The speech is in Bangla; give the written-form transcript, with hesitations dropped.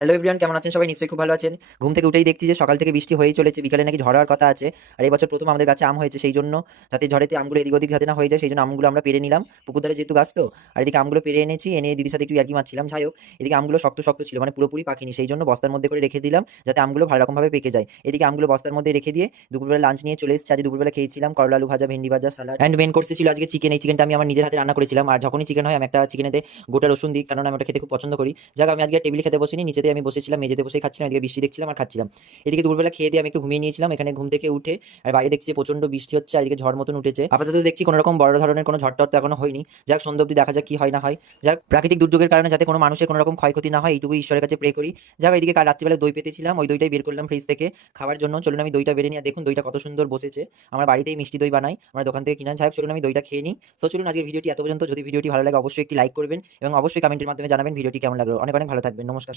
হ্যালো এভরিওয়ান, কেমন আছেন সবাই? নিশ্চয়ই খুব ভালো আছেন। ঘুম থেকে উঠেই দেখছি যে সকাল থেকে বৃষ্টি হয়েই চলেছে। বিকালে নাকি ঝড় হওয়ার কথা আছে। আর এই বছর ১ম আমাদের গাছে আম হয়েছে। সেইজন্য যাতে ঝড়েতে আমগুলো এদিক ওদিক যাতে না হয়ে যায়, সেইজন্য আমগুলো আমরা পেড়ে নিলাম। পুকুর ধারে যেহেতু গাছ তো। আর এদিকে আমগুলো পেড়ে এনেছি। এনে দিদির সাথে একটু ইয়ার্কি মারছিলাম। যাই হোক, এদিকে আমগুলো শক্ত, শক্ত ছিল। মানে পুরোপুরি পাকেনি। সেইজন্য বস্তার মধ্যে করে রেখে দিলাম যাতে আমগুলো ভালো রকমভাবে পেকে যায়। এদিকে আমগুলো বস্তার মধ্যে রেখে দিয়ে দুপুরবেলা লাঞ্চ নিয়ে চলে এসেছি। আজ দুপুরবেলা খেয়েছিলাম করলা আলু ভাজা, ভেন্ডি ভাজা, সালাড অ্যান্ড মেইন কোর্সে ছিল আজকে চিকেন। এই চিকেনটা আমি আমার নিজের হাতে রান্না করেছিলাম। আর যখনই চিকেন হয় আমি একটা চিকেনেতে গোটা রসুন দিই, কারণ আমি ওটা খেতে খুব পছন্দ করি। যাক, আমি আজকে টেবিলে খেতে বসিনি, নিচেতে আমি বসেছিলাম, মেঝেতে বসেই খাচ্ছিলাম। এদিকে বৃষ্টি দেখছিলাম আর খাচ্ছিলাম। এদিকে দুপুরবেলা খেয়ে দিয়ে আমি একটু ঘুমিয়ে নিয়েছিলাম। এখানে ঘুম থেকে উঠে আর বাইরে দেখছি প্রচন্ড বৃষ্টি হচ্ছে, আর এদিকে ঝড় মতন উঠেছে। আপাতত দেখছি কোনো রকম বড় ধরনের কোনো ঝড়-টড় তো এখনো হয়নি। যাক, সন্ধ্যা অব্দি দেখা যাক কি হয় না হয়। যাক, প্রাকৃতিক দুর্যোগের কারণে যাতে কোনো মানুষের কোনো রকম ক্ষয়ক্ষতি না হয়, এইটুকুই ঈশ্বরের কাছে প্রে করি। যাক, এদিকে কাল রাত্রিবেলা দই পেতেছিলাম, ওই দইটাই বের করলাম ফ্রিজ থেকে খাওয়ার জন্য। চলুন আমি দইটা বেড়ে নিই। আর দেখুন দইটা কত সুন্দর বসেছে। আমার বাড়িতেই মিষ্টি দই বানাই, আমরা দোকান থেকে কিনা। যাই হোক, চলুন আমি দইটা খেয়ে নিই। সো চলুন, আজকের ভিডিওটি এত পর্যন্ত। যদি ভিডিওটি ভালো লাগে অবশ্যই একটি লাইক করবেন এবং অবশ্যই কমেন্টের মাধ্যমে জানাবেন ভিডিওটি কেমন লাগলো। অনেক অনেক ভালো থাকবেন। নমস্কার।